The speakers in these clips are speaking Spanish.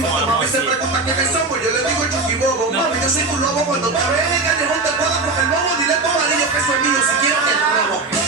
Mami se pregunta quiénes somos, yo le digo Chucky Bobo. Mami, yo soy tu lobo cuando te ve en el callejón te puedo coger el bobo. Dile a tu marido que eso es mío si quiero que lo robo.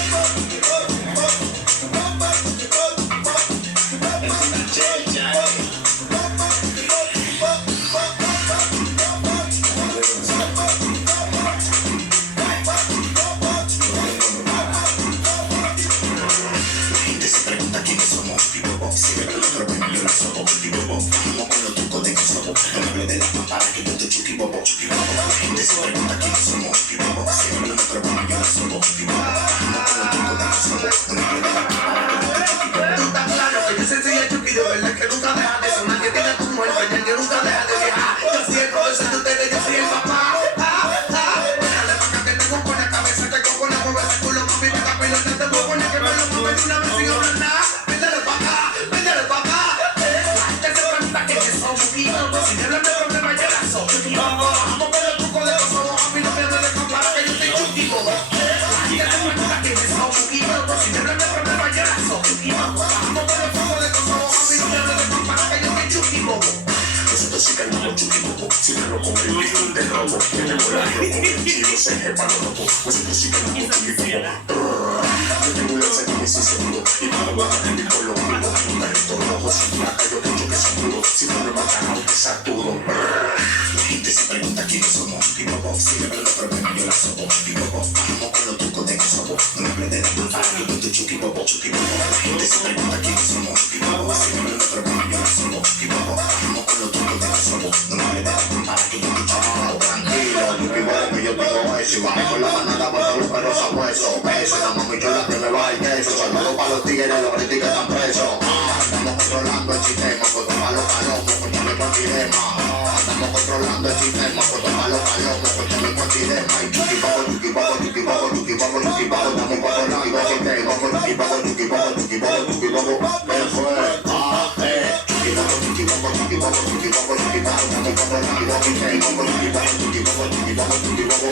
Si vamos con la manada, para los perros a hueso. Peso, la mami chula que me va el queso. Saludos para los tigres, los pretis que están presos. Estamos controlando el sistema, por tomar los palomos, por tener con dilema. Estamos controlando el sistema, por tomar los palomos, por tener con dilema. Y chuki bajo, chuki bajo, chuki bajo, chuki bajo, chuki bajo. Estamos controlando el sistema, por chuki bajo, chuki bajo, chuki bajo, chuki bajo. ¿Qué fue? Chuki bajo, chuki bajo, chuki bajo, chuki bajo, chuki bajo. Estamos controlando el sistema, por chuki bajo, chuki bajo, chuki bajo, chuki bajo.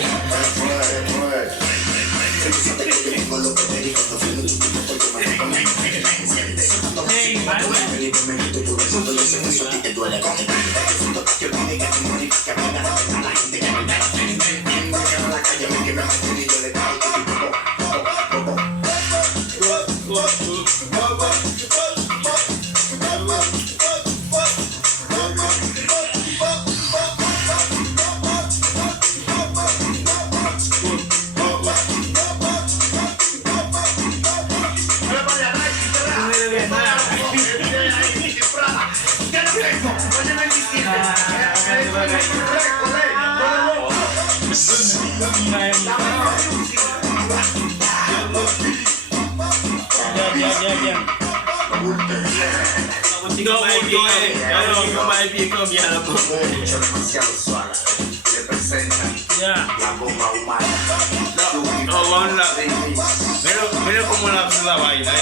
Demasiado suave. Le presentan la bomba humana. No, vamos a mira cómo la vaina,